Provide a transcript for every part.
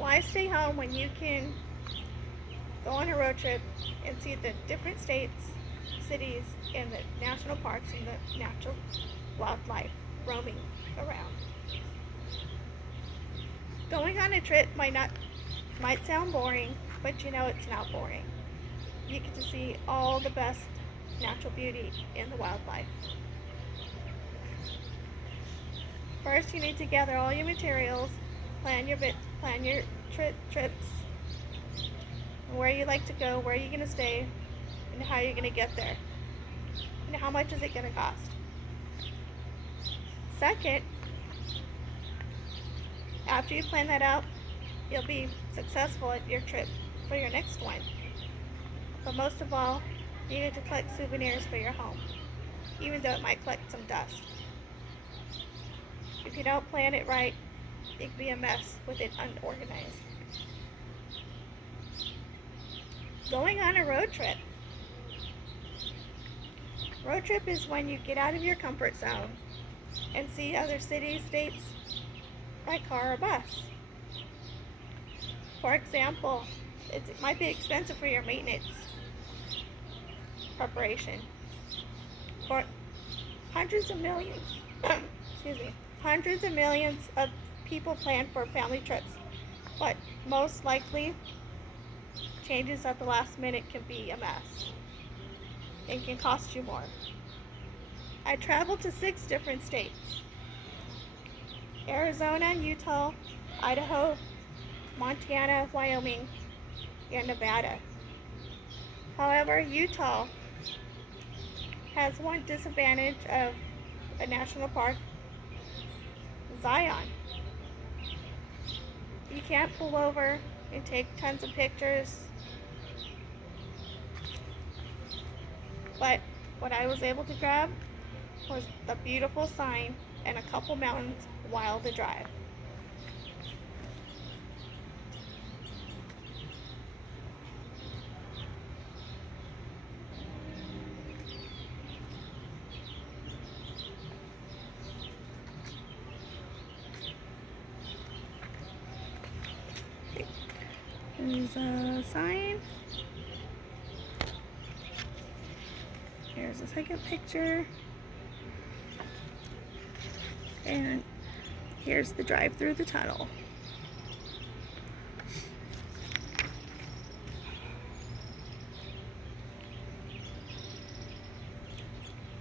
Why stay home when you can go on a road trip and see the different states, cities, and the national parks and the natural wildlife roaming around? Going on a trip might sound boring, but you know it's not boring. You get to see all the best natural beauty in the wildlife. First, you need to gather all your materials, plan your trips, where you like to go, where you're going to stay, and how you're going to get there, and how much is it going to cost. Second, after you plan that out, you'll be successful at your trip for your next one. But most of all, you need to collect souvenirs for your home, even though it might collect some dust. If you don't plan it right, it can be a mess with it unorganized. Going on a road trip. Road trip is when you get out of your comfort zone and see other cities, states by car or bus. For example, it might be expensive for your maintenance preparation. For hundreds of millions, hundreds of millions of people plan for family trips, but most likely changes at the last minute can be a mess and can cost you more. I traveled to 6 different states: Arizona, Utah, Idaho, Montana, Wyoming, and Nevada. However, Utah has one disadvantage of a national park, Zion. You can't pull over and take tons of pictures, but what I was able to grab was the beautiful sign and a couple mountains while the drive. Here's a sign. Here's a second picture. And here's the drive through the tunnel.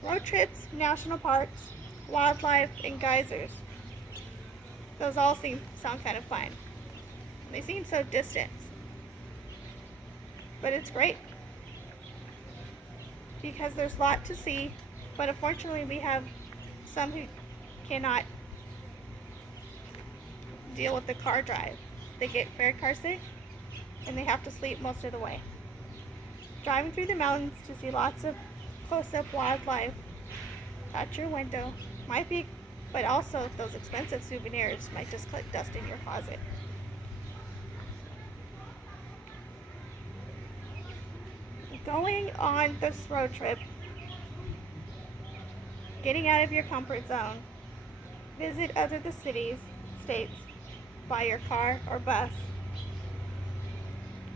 Road trips, national parks, wildlife, and geysers. Those all sound kind of fun. They seem so distant. But it's great because there's a lot to see, but unfortunately we have some who cannot deal with the car drive. They get very car sick and they have to sleep most of the way. Driving through the mountains to see lots of close-up wildlife out your window might be, but also those expensive souvenirs might just collect dust in your closet. Going on this road trip, getting out of your comfort zone, visit other the cities, states by your car or bus.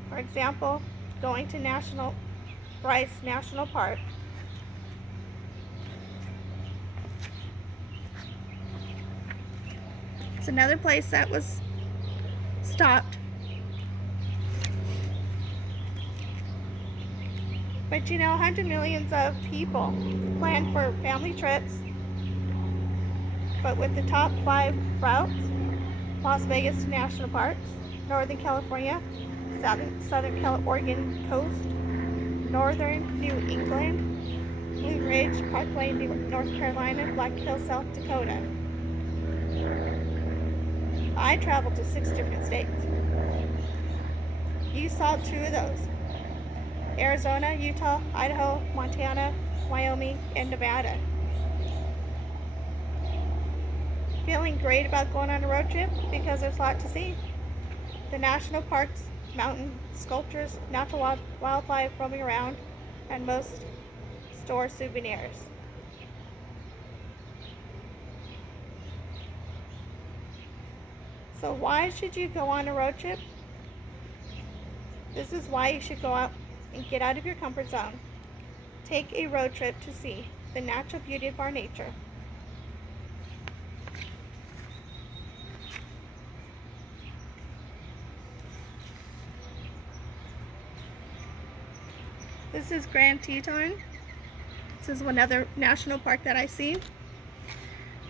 For example, going to Bryce National Park. It's another place that was stopped. But you know, 100 millions of people plan for family trips. But with the top 5 routes: Las Vegas National Parks, Northern California, Southern Oregon coast, Northern New England, Blue Ridge Parkway, North Carolina, Black Hills, South Dakota. I traveled to 6 different states. You saw 2 of those: Arizona, Utah, Idaho, Montana, Wyoming, and Nevada. Feeling great about going on a road trip because there's a lot to see. The national parks, mountain sculptures, natural wildlife roaming around, and most store souvenirs. So why should you go on a road trip? This is why you should go out and get out of your comfort zone. Take a road trip to see the natural beauty of our nature. This is Grand Teton. This is another national park that I see.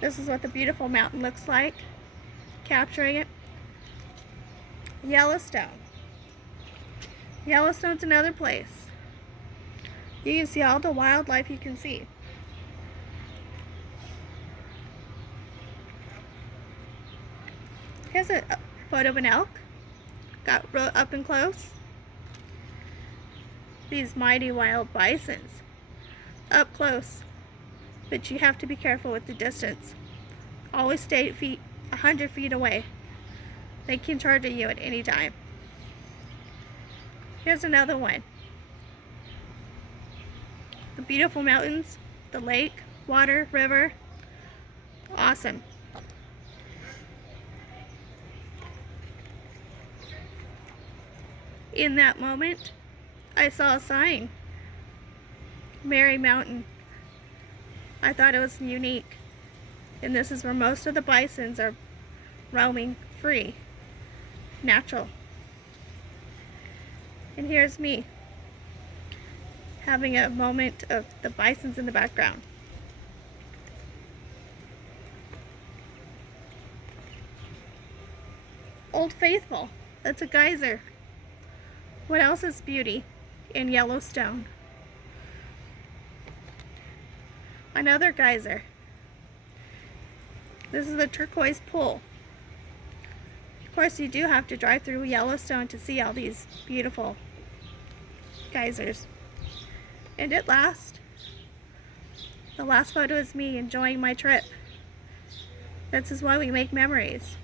This is what the beautiful mountain looks like, capturing it. Yellowstone. Yellowstone's another place. You can see all the wildlife you can see. Here's a photo of an elk. Got up and close. These mighty wild bisons. Up close. But you have to be careful with the distance. Always stay 100 feet away. They can charge at you at any time. Here's another one. The beautiful mountains, the lake, water, river. Awesome. In that moment, I saw a sign. Mary Mountain. I thought it was unique. And this is where most of the bisons are roaming free. Natural. And here's me having a moment of the bisons in the background. Old Faithful. That's a geyser. What else is beauty in Yellowstone? Another geyser. This is the turquoise pool. Of course, you do have to drive through Yellowstone to see all these beautiful geysers. And at last, the last photo is me enjoying my trip. This is why we make memories.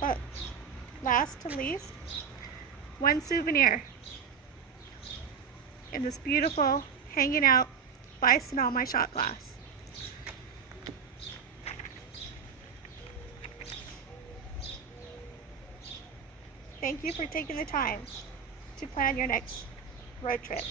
But last to least, one souvenir. In this beautiful hanging out bison on my shot glass. Thank you for taking the time to plan your next road trip.